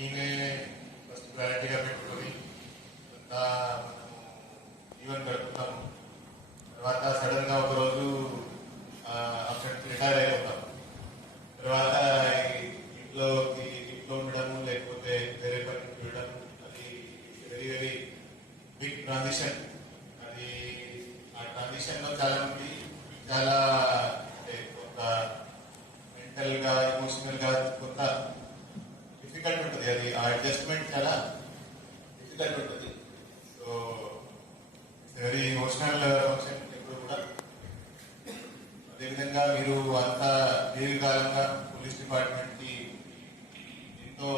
ఈయనే ఫస్ట్ ప్రయారిటీగా పెట్టుకొని అంతా మనము ఈవెంట్ గడుపుతాము. తర్వాత సడన్ గా ఒకరోజు అక్కడ రిటైర్ అయిపోతాం. తర్వాత ఇంట్లో ఉండడము లేకపోతే వేరే పని చూడడం, అది వెరీ వెరీ బిగ్ ట్రాన్సిషన్. అది ఆ ట్రాన్సిషన్ లో చాలా మంది చాలా కొంత మెంటల్ గా ఎమోషనల్ గా కొంత డిఫికల్ట్ ఉంటుంది. అది ఆ అడ్జస్ట్మెంట్ చాలా డిఫికల్ట్ ఉంటుంది. So it's very emotional function ఎప్పుడు కూడా. అదేవిధంగా మీరు అంత దీర్ఘకాలంగా పోలీస్ డిపార్ట్మెంట్ కి ఎంతో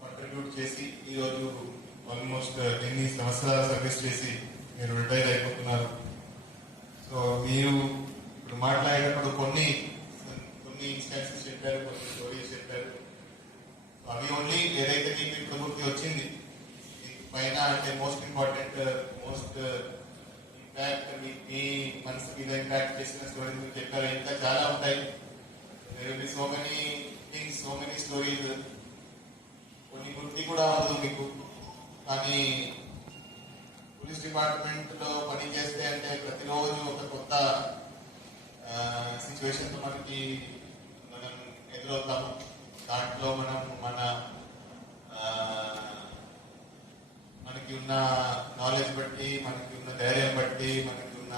కాంట్రిబ్యూట్ చేసి ఈరోజు ఆల్మోస్ట్ 10 సంవత్సరాల సర్వీస్ చేసి మీరు రిటైర్ అయిపోతున్నారు. సో మీరు ఇప్పుడు మాట్లాడేటప్పుడు కొన్ని ఇన్స్టాన్సెస్ చెప్పారు, కొన్ని స్టోరీస్ చెప్పారు. అవి ఓన్లీ ఏదైతే మీకు ప్రవృత్తి వచ్చింది పైన అంటే మోస్ట్ ఇంపార్టెంట్ మోస్ట్ ఇంపాక్ట్ మీ మనసు మీద ఇంపాక్ట్ చేసిన స్టోరీస్ మీరు చెప్పారు. ఇంకా చాలా ఉంటాయి. So many things, so many stories. కొన్ని గుర్తి కూడా అవ్వదు మీకు. కానీ పోలీస్ డిపార్ట్మెంట్ లో పని చేస్తే అంటే ప్రతిరోజు ఒక కొత్త సిచ్యువేషన్ తో మనం ఎదురవుతాము. దాంట్లో మనకి ఉన్న నాలెడ్జ్ బట్టి, మనకి ఉన్న ధైర్యం బట్టి, మనకి ఉన్న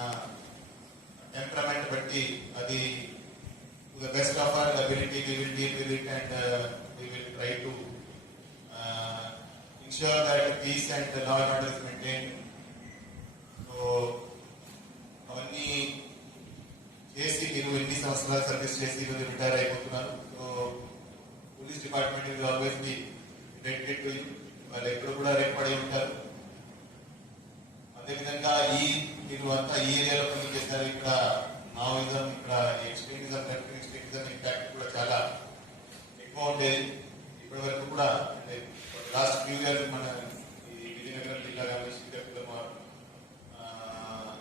టెంపరమెంట్ బట్టి అది to the best of our ability we will deal with it and we will try to ensure that peace and law and order is maintained. సో అవన్నీ చేసి మీరు ఎన్ని సంవత్సరాలు సర్వీస్ చేసి ఈరోజు రిటైర్ అయిపోతున్నారు. So police department will always be dedicated to you. వాళ్ళు ఎప్పుడు కూడా రేపడి ఉంటారు. అదేవిధంగా మీరు అంతా ఈ ఏరియాలో పని చేశారు. ఇక్కడ మావోయిజం, ఇక్కడ ఎక్స్ట్రీమిజం, ఎక్స్ట్రీమిజం ఇంపాక్ట్ కూడా చాలా ఎక్కువ ఉండేది. ఇప్పటి వరకు కూడా అంటే లాస్ట్ ఫ్యూ ఇయర్స్ మన ఈ విజయనగరం జిల్లా కానీ శ్రీకాకుళం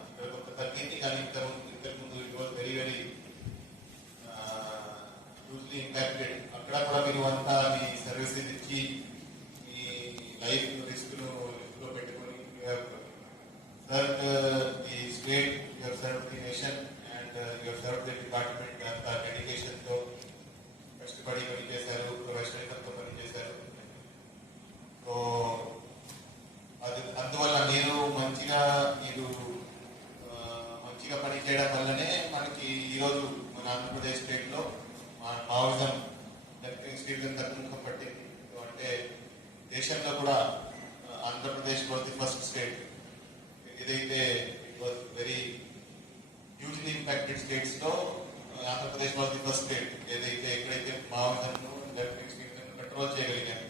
ఇక్కడ కొంత తగ్గింది. కానీ ఇంతకుముందు it was very very hugely impacted. అక్కడ కూడా మీరు అంతా మీ సర్వీసెస్ ఇచ్చి మీ లైఫ్ రిస్క్ లో పెట్టుకొని serve the state, your serve the nation and your serve the department. అంత డెడికేషన్ తో కష్టపడి పనిచేశారు, ప్రొఫెషనలిజం తో పనిచేశారు. సో అందువల్ల మీరు మంచిగా పనిచేయడం వల్లనే మనకి ఈరోజు మన ఆంధ్రప్రదేశ్ స్టేట్ లో మావోయిజం తగ్గుముఖం పట్టింది. అంటే దేశంలో కూడా Andhra Pradesh was the first state. ఏదైతే it was very hugely impacted states లో Andhra Pradesh was the first state ఏదైతే ఎక్కడైతే మావోయిజం కంట్రోల్ చేయగలిగారు.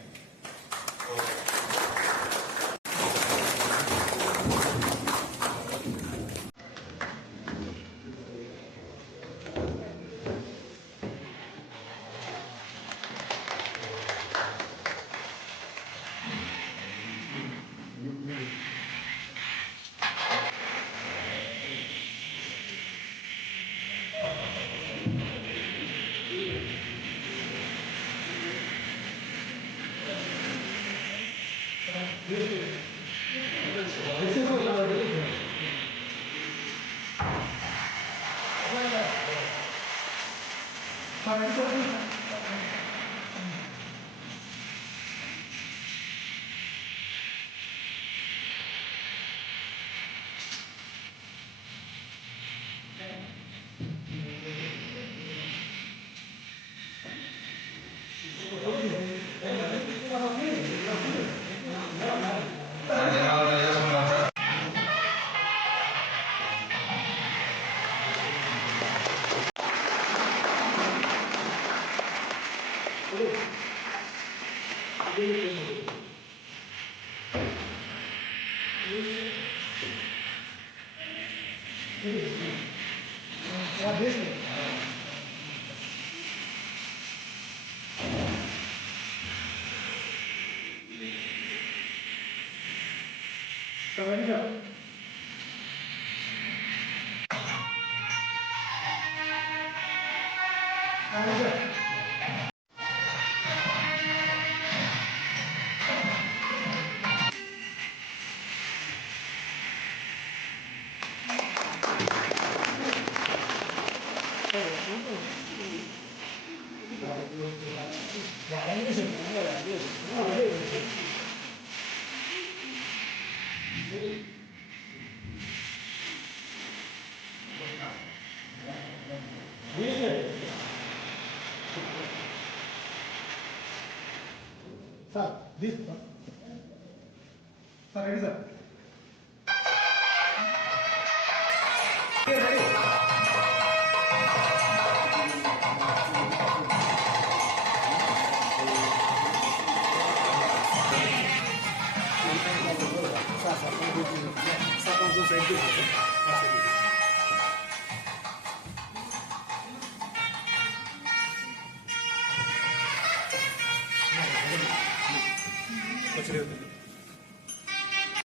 Sir please sir ready sir ready sir